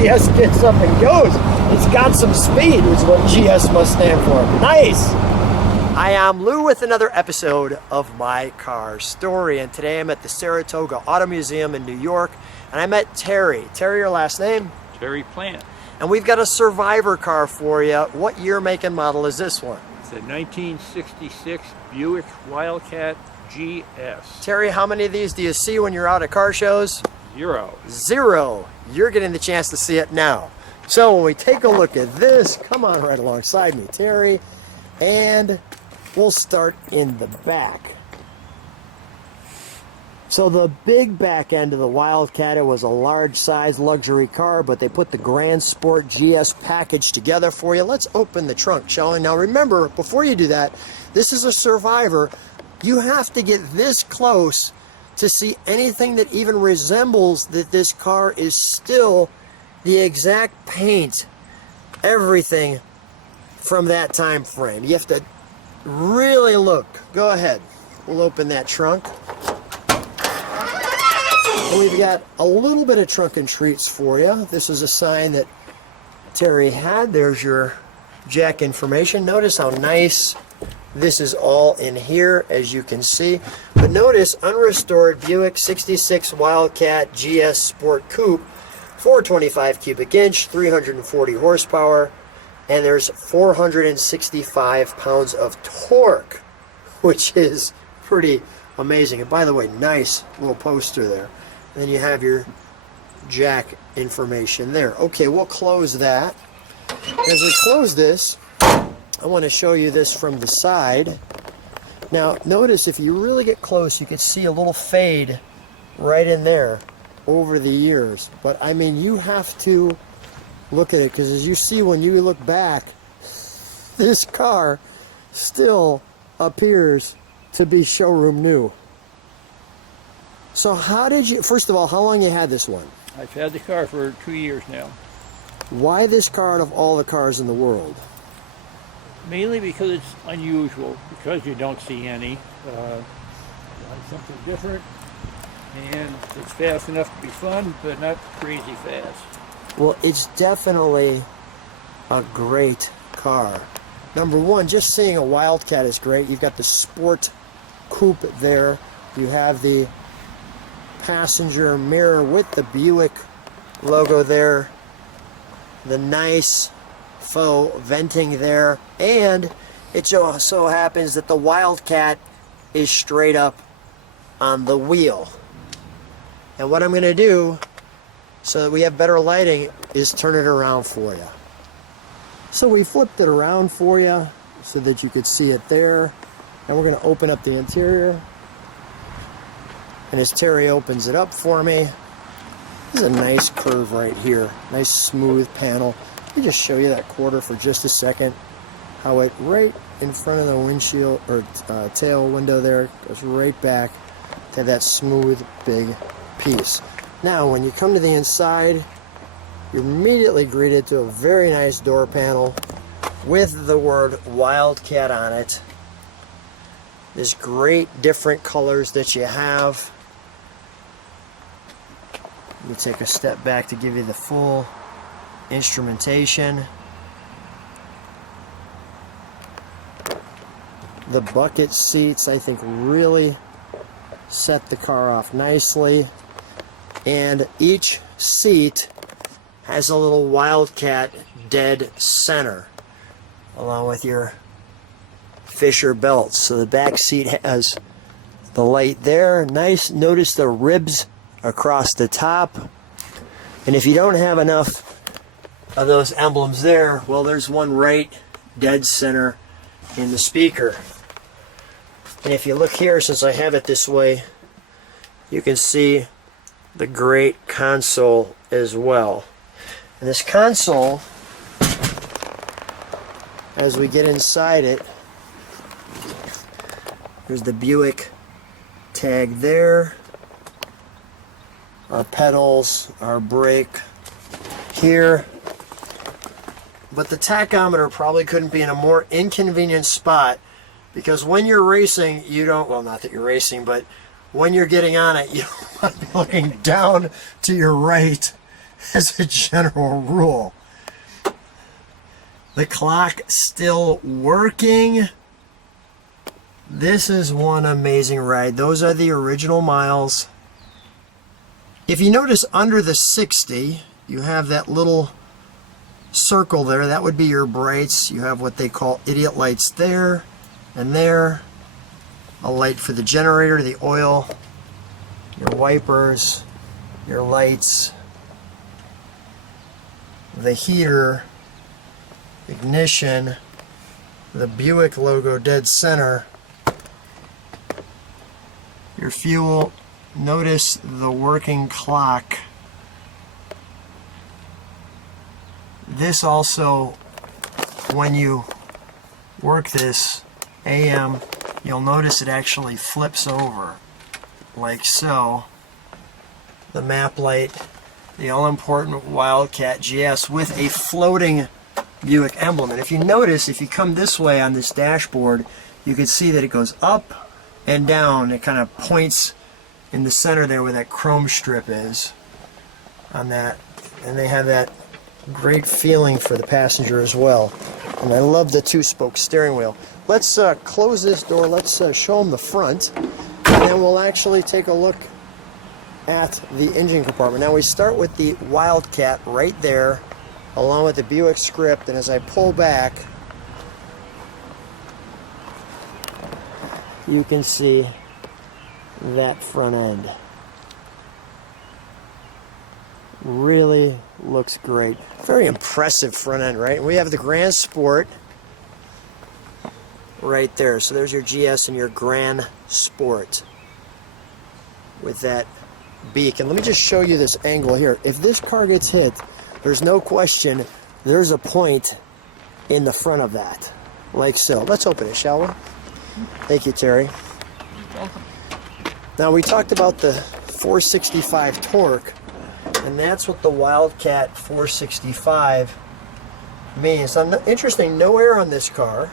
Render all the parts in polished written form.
GS gets up and goes. It's got some speed, is what GS must stand for. Nice! Hi, I'm Lou with another episode of My Car Story, and today I'm at the Saratoga Auto Museum in New York, and I met Terry. Terry, your last name? Terry Plante. And we've got a survivor car for you. What year, make, and model is this one? It's a 1966 Buick Wildcat GS. Terry, how many of these do you see when you're out at car shows? Zero. Zero. You're getting the chance to see it now. So when we take a look at this, come on right alongside me, Terry, and we'll start in the back. So the big back end of the Wildcat, it was a large size luxury car, but they put the Gran Sport GS package together for you. Let's open the trunk, shall we? Now remember, before you do that, this is a survivor. You have to get this close to see anything that even resembles that this car is still the exact paint, everything from that time frame. You have to really look. Go ahead. We'll open that trunk. And we've got a little bit of trunk and treats for you. This is a sign that Terry had. There's your jack information. Notice how nice this is all in here, as you can see. But notice, unrestored Buick 66 Wildcat GS Sport Coupe, 425 cubic inch, 340 horsepower, and there's 465 pounds of torque, which is pretty amazing. And by the way, nice little poster there. And then you have your jack information there. Okay, we'll close that. As we close this, I want to show you this from the side. Now, notice if you really get close, you can see a little fade right in there over the years. But, I mean, you have to look at it, because as you see when you look back, this car still appears to be showroom new. So how did you, first of all, how long you had this one? I've had the car for 2 years now. Why this car out of all the cars in the world? Mainly because it's unusual, because you don't see any. Something different, and it's fast enough to be fun, but not crazy fast. Well, it's definitely a great car. Number one, just seeing a Wildcat is great. You've got the Sport Coupe there. You have the passenger mirror with the Buick logo there. The nice faux venting there. And it just so happens that the Wildcat is straight up on the wheel. And what I'm going to do, so that we have better lighting, is turn it around for you. So we flipped it around for you so that you could see it there. And we're going to open up the interior. And as Terry opens it up for me, there's a nice curve right here. Nice smooth panel. Let me just show you that quarter for just a second. How it right in front of the windshield or tail window there goes right back to that smooth big piece. Now when you come to the inside, you're immediately greeted to a very nice door panel with the word Wildcat on it. There's great different colors that you have. Let me take a step back to give you the full instrumentation. The bucket seats, I think, really set the car off nicely. And each seat has a little Wildcat dead center, along with your Fisher belts. So the back seat has the light there. Nice. Notice the ribs across the top. And if you don't have enough of those emblems there, well, there's one right dead center in the speaker. And if you look here, since I have it this way, you can see the great console as well. And this console, as we get inside it, there's the Buick tag there, our pedals, our brake here. But the tachometer probably couldn't be in a more inconvenient spot, because when you're racing, you don't, well, not that you're racing, but when you're getting on it, you don't want to be looking down to your right as a general rule. The clock still working. This is one amazing ride. Those are the original miles. If you notice under the 60, you have that little circle there. That would be your brights. You have what they call idiot lights there and there. A light for the generator, the oil, your wipers, your lights, the heater, ignition, the Buick logo dead center, your fuel. Notice the working clock. This also, when you work this AM, you'll notice it actually flips over like so. The map light, the all-important Wildcat GS with a floating Buick emblem. And if you notice, if you come this way on this dashboard, you can see that it goes up and down. It kind of points in the center there where that chrome strip is on that. And they have that great feeling for the passenger as well. And I love the two-spoke steering wheel. Let's close this door. Let's show them the front. And then we'll actually take a look at the engine compartment. Now we start with the Wildcat right there, along with the Buick script. And as I pull back, you can see that front end. Really looks great. Very impressive front end, right? We have the Gran Sport right there. So there's your GS and your Gran Sport with that beacon. Let me just show you this angle here. If this car gets hit, there's no question there's a point in the front of that, like so. Let's open it, shall we? Thank you, Terry. Welcome. Now we talked about the 465 torque, and that's what the Wildcat 465 means. Interesting, no air on this car.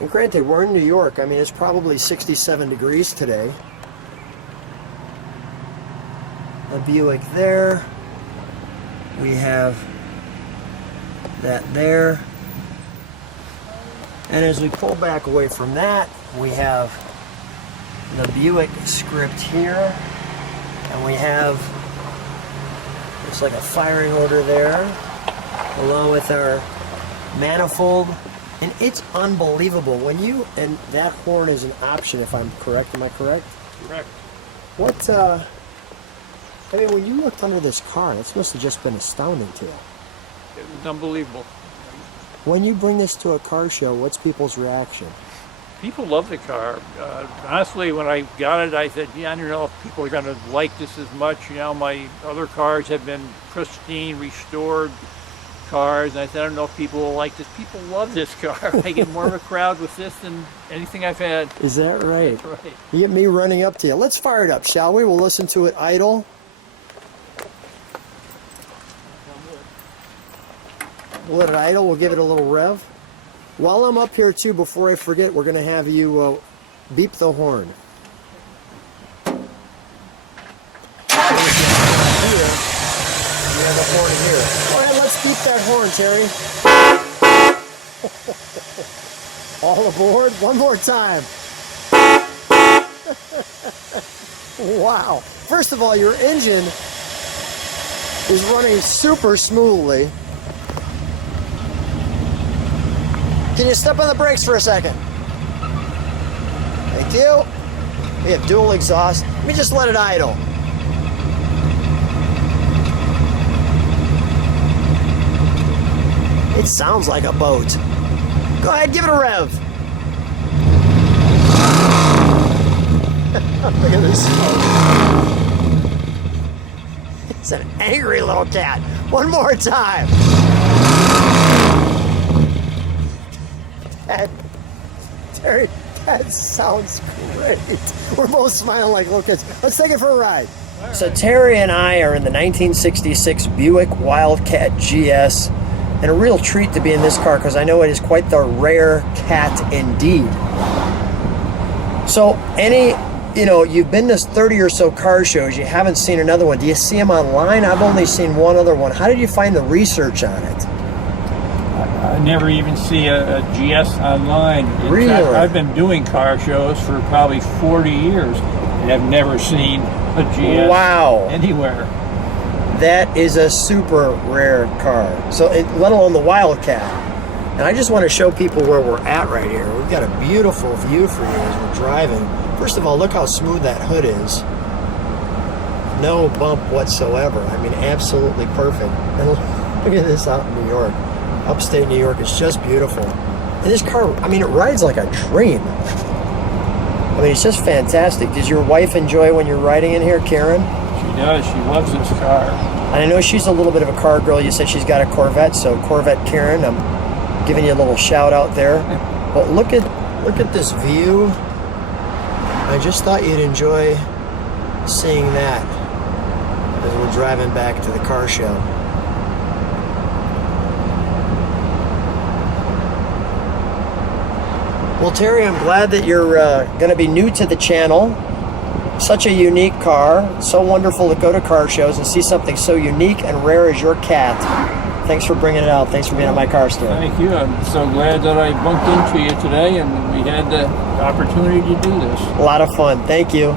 And granted, we're in New York. I mean, it's probably 67 degrees today. A Buick there. We have that there. And as we pull back away from that, we have the Buick script here. And we have, looks like a firing order there, along with our manifold. And it's unbelievable when you, and that horn is an option if I'm correct. Am I correct? Correct. What, I mean, when you looked under this car, this must have just been astounding to you. It was unbelievable. When you bring this to a car show, what's people's reaction? People love the car. Honestly, when I got it, I said, yeah, I don't know if people are going to like this as much. You know, my other cars have been pristine, restored cars, and I said, I don't know if people will like this. People love this car. I get more of a crowd with this than anything I've had. Is that right? That's right. You get me running up to you. Let's fire it up, shall we? We'll listen to it idle. We'll let it idle. We'll give it a little rev. While I'm up here, too, before I forget, we're going to have you beep the horn. Here. You have a horn here. Go ahead, let's beep that horn, Terry. All aboard. One more time. Wow. First of all, your engine is running super smoothly. Can you step on the brakes for a second? Thank you. We have dual exhaust. Let me just let it idle. It sounds like a boat. Go ahead, give it a rev. Look at this. It's an angry little cat. One more time. Terry, that sounds great. We're both smiling like little kids. Let's take it for a ride. So Terry and I are in the 1966 Buick Wildcat GS, and a real treat to be in this car because I know it is quite the rare cat indeed. So any you know, you've been to 30 or so car shows. You haven't seen another one. Do you see them online? I've only seen one other one. How did you find the research on it? I never even see a GS online. Really? I've been doing car shows for probably 40 years and have never seen a GS Wow. anywhere. That is a super rare car. So, let alone the Wildcat. And I just want to show people where we're at right here. We've got a beautiful view for you as we're driving. First of all, look how smooth that hood is. No bump whatsoever. I mean, absolutely perfect. And look at this out in New York. Upstate New York. It's just beautiful. And this car, I mean, it rides like a dream. I mean, it's just fantastic. Does your wife enjoy when you're riding in here, Karen? She does. She loves this car. And I know she's a little bit of a car girl. You said she's got a Corvette, so Corvette Karen, I'm giving you a little shout out there. But look at this view. I just thought you'd enjoy seeing that as we're driving back to the car show. Well, Terry, I'm glad that you're going to be new to the channel. Such a unique car. So wonderful to go to car shows and see something so unique and rare as your cat. Thanks for bringing it out. Thanks for being at my car store. Thank you. I'm so glad that I bumped into you today and we had the opportunity to do this. A lot of fun. Thank you.